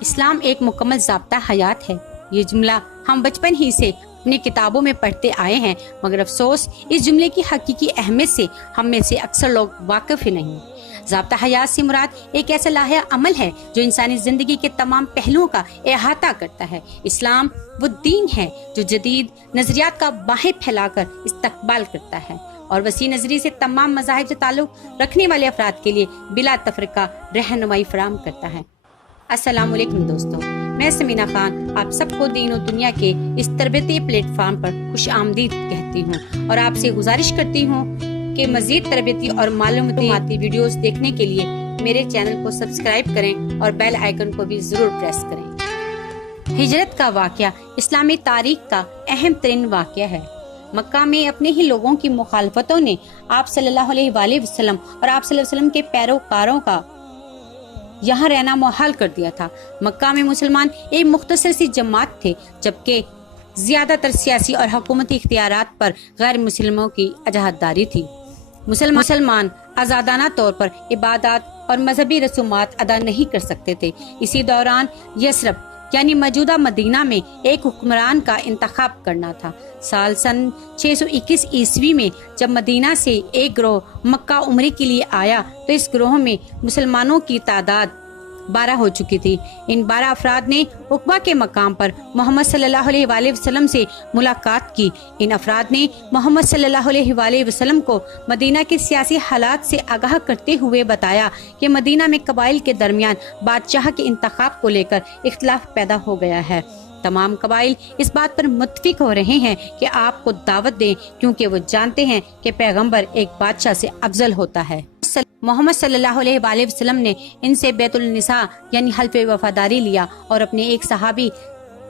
اسلام ایک مکمل ضابطہ حیات ہے۔ یہ جملہ ہم بچپن ہی سے اپنی کتابوں میں پڑھتے آئے ہیں، مگر افسوس اس جملے کی حقیقی اہمیت سے ہم میں سے اکثر لوگ واقف ہی نہیں۔ ضابطہ حیات سے مراد ایک ایسا لاحہ عمل ہے جو انسانی زندگی کے تمام پہلوؤں کا احاطہ کرتا ہے۔ اسلام وہ دین ہے جو جدید نظریات کا باہیں پھیلا کر استقبال کرتا ہے اور وسیع نظری سے تمام مذاہب سے تعلق رکھنے والے افراد کے لیے بلا تفرقہ رہنمائی فراہم کرتا ہے۔ السلام علیکم دوستو، میں سمینہ خان آپ سب کو دین و دنیا کے اس تربیتی پلیٹ فارم پر خوش آمدید کہتی ہوں اور آپ سے گزارش کرتی ہوں کہ مزید تربیتی اور معلوماتی ویڈیوز دیکھنے کے لیے میرے چینل کو سبسکرائب کریں اور بیل آئیکن کو بھی ضرور پریس کریں۔ ہجرت کا واقعہ اسلامی تاریخ کا اہم ترین واقعہ ہے۔ مکہ میں اپنے ہی لوگوں کی مخالفتوں نے آپ صلی اللہ علیہ وآلہ وسلم اور آپ صلی اللہ علیہ وسلم کے پیروکاروں کا یہاں رہنا محال کر دیا تھا۔ مکہ میں مسلمان ایک مختصر سی جماعت تھے، جبکہ زیادہ تر سیاسی اور حکومتی اختیارات پر غیر مسلموں کی اجہتداری تھی۔ مسلمان آزادانہ طور پر عبادات اور مذہبی رسومات ادا نہیں کر سکتے تھے۔ اسی دوران یثرب یعنی موجودہ مدینہ میں ایک حکمران کا انتخاب کرنا تھا۔ سن 621 عیسوی میں جب مدینہ سے ایک گروہ مکہ عمرے کے لیے آیا تو اس گروہ میں مسلمانوں کی تعداد 12 ہو چکی تھی۔ ان 12 افراد نے عقبہ کے مقام پر محمد صلی اللہ علیہ وآلہ وسلم سے ملاقات کی۔ ان افراد نے محمد صلی اللہ علیہ وآلہ وسلم کو مدینہ کے سیاسی حالات سے آگاہ کرتے ہوئے بتایا کہ مدینہ میں قبائل کے درمیان بادشاہ کے انتخاب کو لے کر اختلاف پیدا ہو گیا ہے۔ تمام قبائل اس بات پر متفق ہو رہے ہیں کہ آپ کو دعوت دیں، کیونکہ وہ جانتے ہیں کہ پیغمبر ایک بادشاہ سے افضل ہوتا ہے۔ محمد صلی اللہ علیہ وآلہ وسلم نے ان سے بیت النساء یعنی حلف وفاداری لیا اور اپنے ایک صحابی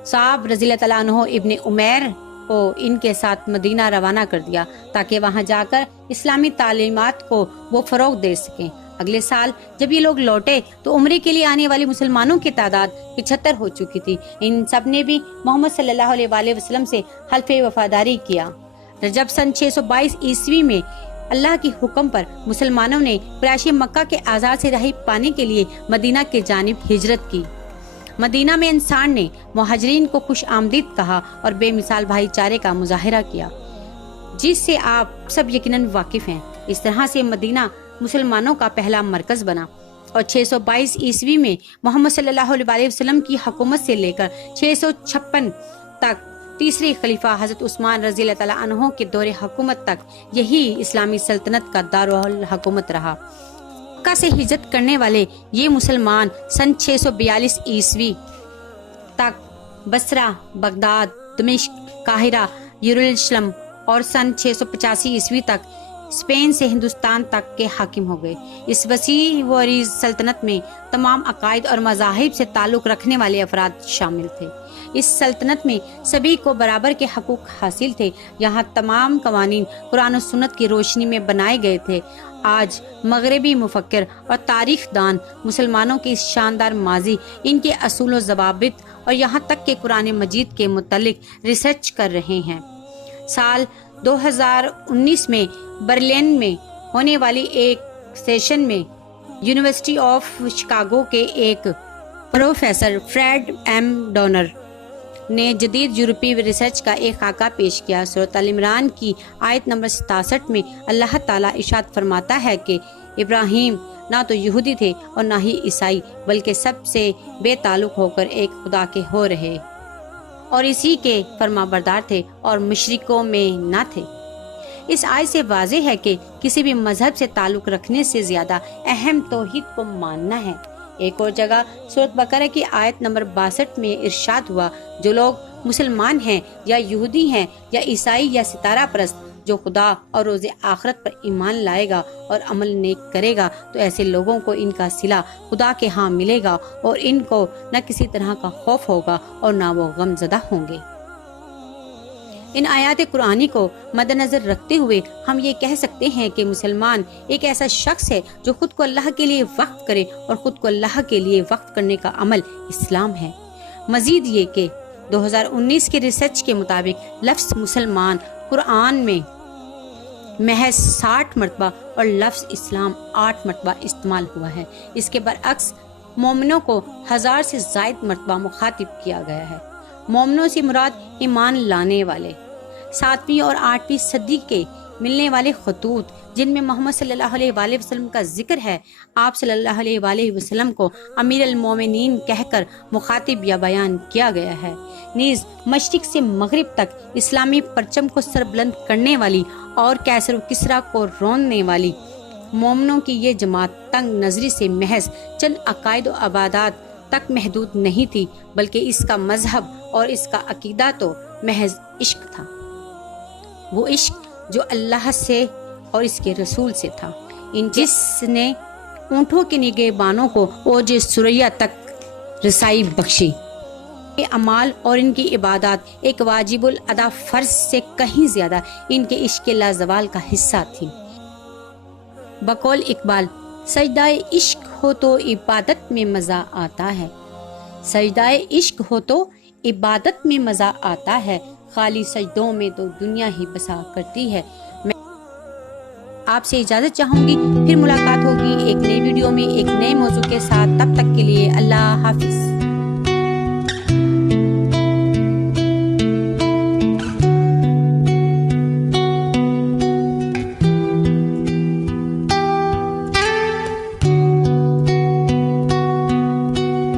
صعب رضی اللہ تعالیٰ عنہ ابن عمیر کو ان کے ساتھ مدینہ روانہ کر دیا تاکہ وہاں جا کر اسلامی تعلیمات کو وہ فروغ دے سکیں۔ اگلے سال جب یہ لوگ لوٹے تو عمرے کے لیے آنے والے مسلمانوں کی تعداد 75 ہو چکی تھی۔ ان سب نے بھی محمد صلی اللہ علیہ وآلہ وسلم سے حلف وفاداری کیا۔ رجب سن 622 عیسوی میں اللہ کی حکم پر مسلمانوں نے قریش مکہ کے آزاد سے رہائی پانے کے لیے مدینہ کے جانب ہجرت کی۔ مدینہ میں انسان نے مہاجرین کو خوش آمدید کہا اور بے مثال بھائی چارے کا مظاہرہ کیا، جس سے آپ سب یقیناً واقف ہیں۔ اس طرح سے مدینہ مسلمانوں کا پہلا مرکز بنا اور 622 عیسوی میں محمد صلی اللہ علیہ وآلہ وسلم کی حکومت سے لے کر 656 تک تیسرے خلیفہ حضرت عثمان رضی اللہ تعالیٰ عنہ کے دور حکومت تک یہی اسلامی سلطنت کا دارالحکومت رہا۔ مکہ سے ہجرت کرنے والے یہ مسلمان سن 642 عیسوی تک بصرہ، بغداد، دمشق، قاہرہ، یروشلم اور سن 685 عیسوی تک اسپین سے ہندوستان تک کے حاکم ہو گئے۔ اس وسیع و عریض سلطنت میں تمام عقائد اور مذاہب سے تعلق رکھنے والے افراد شامل تھے۔ اس سلطنت میں سبھی کو برابر کے حقوق حاصل تھے۔ یہاں تمام قوانین قرآن و سنت کی روشنی میں بنائے گئے تھے۔ آج مغربی مفکر اور تاریخ دان مسلمانوں کے اس شاندار ماضی، ان کے اصول و ضوابط اور یہاں تک کہ قرآن مجید کے متعلق ریسرچ کر رہے ہیں۔ سال 2019 میں برلن میں ہونے والی ایک سیشن میں یونیورسٹی آف شکاگو کے ایک پروفیسر فریڈ ایم ڈونر نے جدید یورپی ریسرچ کا ایک خاکہ پیش کیا۔ سورۃ ال عمران کی آیت نمبر 67 میں اللہ تعالیٰ ارشاد فرماتا ہے کہ ابراہیم نہ تو یہودی تھے اور نہ ہی عیسائی، بلکہ سب سے بے تعلق ہو کر ایک خدا کے ہو رہے اور اسی کے فرما بردار تھے اور مشرکوں میں نہ تھے۔ اس آیت سے واضح ہے کہ کسی بھی مذہب سے تعلق رکھنے سے زیادہ اہم توحید کو ماننا ہے۔ ایک اور جگہ سورۃ بقرہ کی آیت نمبر 62 میں ارشاد ہوا، جو لوگ مسلمان ہیں یا یہودی ہیں یا عیسائی یا ستارہ پرست، جو خدا اور روز آخرت پر ایمان لائے گا اور عمل نیک کرے گا تو ایسے لوگوں کو ان کا صلہ خدا کے ہاں ملے گا اور ان کو نہ کسی طرح کا خوف ہوگا اور نہ وہ غم زدہ ہوں گے۔ ان آیات قرآنی کو مد نظر رکھتے ہوئے ہم یہ کہہ سکتے ہیں کہ مسلمان ایک ایسا شخص ہے جو خود کو اللہ کے لیے وقف کرے اور خود کو اللہ کے لیے وقف کرنے کا عمل اسلام ہے۔ مزید یہ کہ 2019 کے ریسرچ کے مطابق لفظ مسلمان قرآن میں محض 60 مرتبہ اور لفظ اسلام 8 مرتبہ استعمال ہوا ہے۔ اس کے برعکس مومنوں کو 1000 سے زائد مرتبہ مخاطب کیا گیا ہے۔ مومنوں سے مراد ایمان لانے والے۔ 7ویں اور 8ویں صدی کے ملنے والے خطوط جن میں محمد صلی اللہ علیہ وآلہ وسلم کا ذکر ہے، آپ صلی اللہ علیہ وآلہ وسلم کو امیر المومنین کہہ کر مخاطب یا بیان کیا گیا ہے۔ نیز مشرق سے مغرب تک اسلامی پرچم کو سربلند کرنے والی اور کیسر و کسریٰ کو روننے والی مومنوں کی یہ جماعت تنگ نظری سے محض چند عقائد و عبادات تک محدود نہیں تھی، بلکہ اس کا مذہب اور اس کا عقیدہ تو محض عشق تھا، وہ عشق جو اللہ سے اور اس کے رسول سے تھا، جس نے اونٹوں کے نگہبانوں کو اوج ثریا تک رسائی بخشی۔ یہ اعمال اور ان کی عبادات ایک واجب الادا فرض سے کہیں زیادہ ان کے عشق لازوال کا حصہ تھی۔ بقول اقبال، سجدہ عشق ہو تو عبادت میں مزہ آتا ہے، سجدہ عشق ہو تو عبادت میں مزہ آتا ہے، خالی سجدوں میں تو دنیا ہی بسا کرتی ہے۔ میں آپ سے اجازت چاہوں گی، پھر ملاقات ہوگی ایک نئی ویڈیو میں ایک نئے موضوع کے ساتھ۔ تب تک کے لیے اللہ حافظ۔